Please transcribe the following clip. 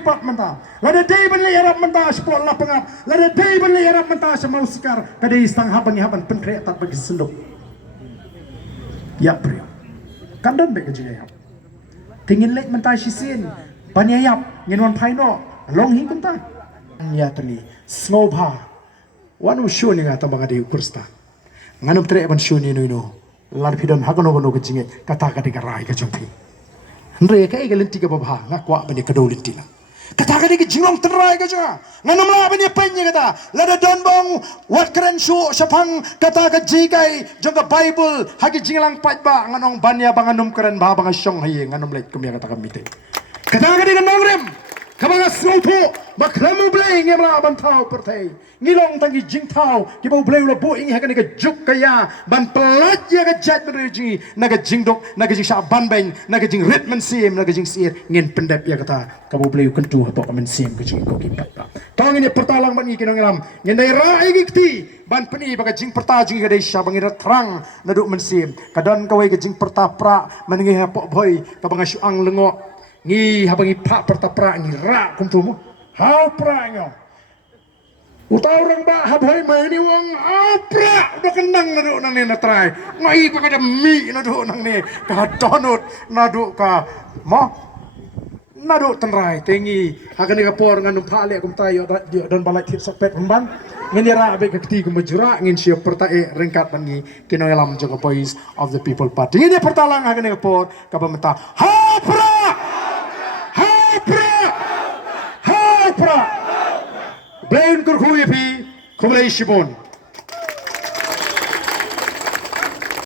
lipat menta. Lada day ban le arab menta sport la pengap. Lada day ban le arab menta semau sikar kadai stang habang haban pentre tat bagi senduk. Ya bro. Kandon be kejaya. Tingin lek menta sisin. Panyayap ngenwan paino long hi kunta. Ya tani sngoba. Wanu shuni ngata bangade kursta. Nganum tre ban shuni no. Lar pidon hagono gono kejinge kata kata karai ke jompi. Ndre ka igalenti ka babha ngakwa bani kadolinti la. Kata kata ke jinglong terai ke janga. Nganum la bani penye kata. Lada donbong wat keren shu sapang kata ke jigai jonga Bible hagi jingialang paitbah nganong banya banganum keren bah banga syong haye nganum lek kumya kata kamite. Kata kata ke nongrem kabanga snopo baklamu blay ngemla bantau pertai ngilong tangi jingtau kibau blay lo bo ing hakan ke juk kaya ban pelat ya ke jat berji naga jingdok naga jing saban bang naga jing ritman sim naga jing sir ngin pendep ya kata kabau blay kentu apa kamen sim ke jing ko kipat tong ini pertalang bangi kinong ngelam ngendai rai gikti ban peni baga jing perta jing gadai syabang ira terang naduk mensim kadon kawai ke jing pertapra menengi hapok boy kabanga syuang lengok ngi habangi pak pertapra ngi rak kuntumu hau pranyo utau orang ba haboi mai ni wong apra udah kenang nadu nang ni natrai ngai pa kada mi nadu nang ni ka donut nadu ka mo nadu tenrai tengi hakan ni kapor nganum phale kum tayo dan balai tip sapet pemban ngini ra be keti kum jura ngin siap pertae rengkat bangi kinoelam jaga boys of the people party ngini pertalang hakan ni kapor ka pemeta hapra Pra Blain kurkuye pi kumlay shibon